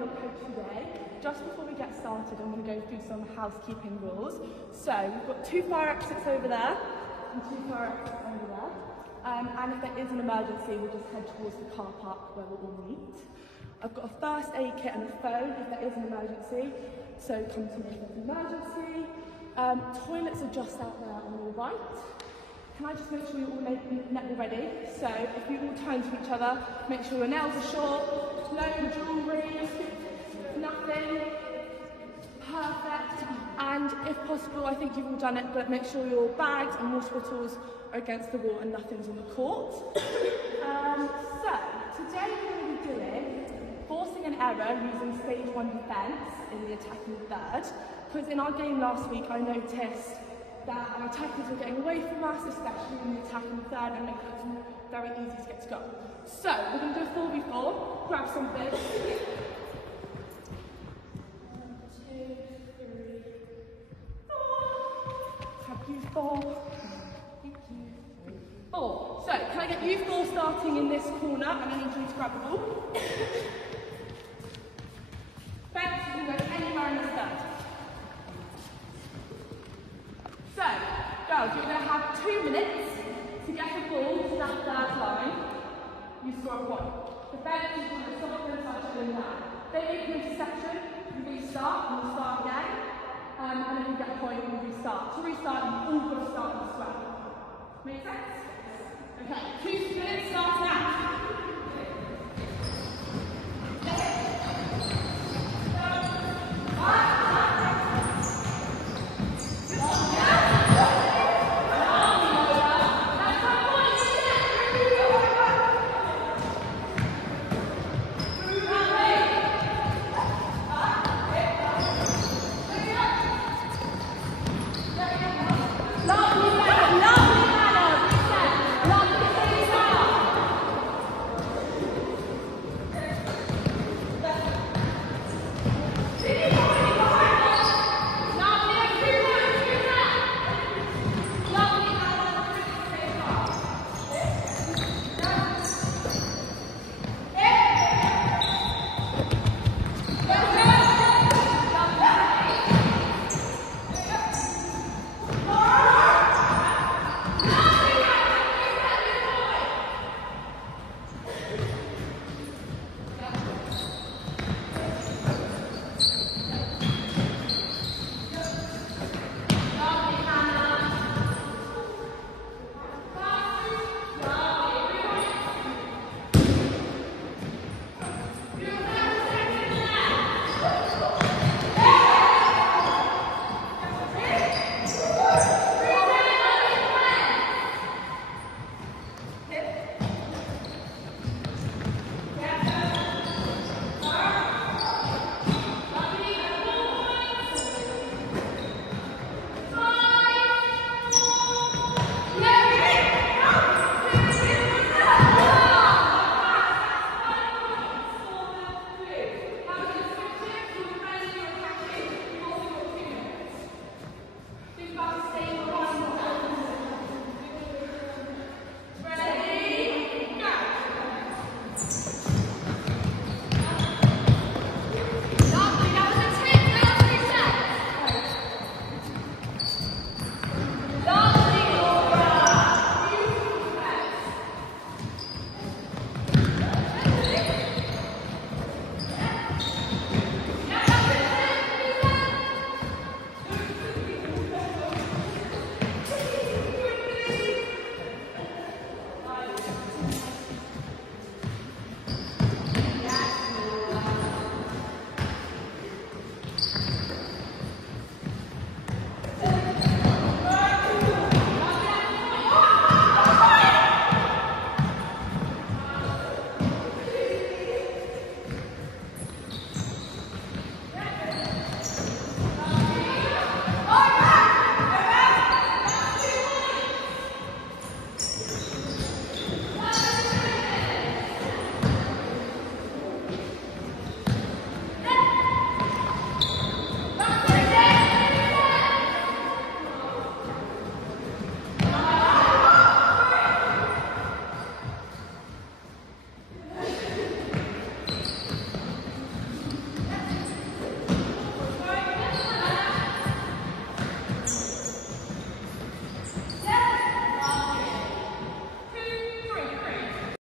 your coach today. Just before we get started, I'm going to go through some housekeeping rules. So we've got 2 fire exits over there and 2 fire exits over there. And if there is an emergency, we'll just head towards the car park where we'll all meet. I've got a first aid kit and a phone if there is an emergency. So come to me if there's an emergency. Toilets are just out there on your right. Can I just make sure you're all neatly ready? So if you all turn to each other, make sure your nails are short, no jewellery, nothing. Perfect. And if possible, I think you've all done it, but make sure your bags and water bottles are against the wall and nothing's on the court. So today we're going to be doing forcing an error using stage 1 defence in the attacking third. Because in our game last week, I noticed that our attackers were getting away from us, especially in the attacking third, and making it very easy to get to goal. So we're going to do a 4v4. Grab some bits. 1, 2, 3, 4. Have you 4? Thank you. 4. So can I get you 4 starting in this corner, and I need you to grab the ball. Thanks. You can go anywhere in this third. So, girls, you're going to have 2 minutes to get the ball to that third line. You score a point. Defence is going to stop them touching that. They make an interception, you restart, and you start again. And then you get a point and you restart. To restart, you've all got to start in the square. Make sense? Okay, 2 minutes, start now.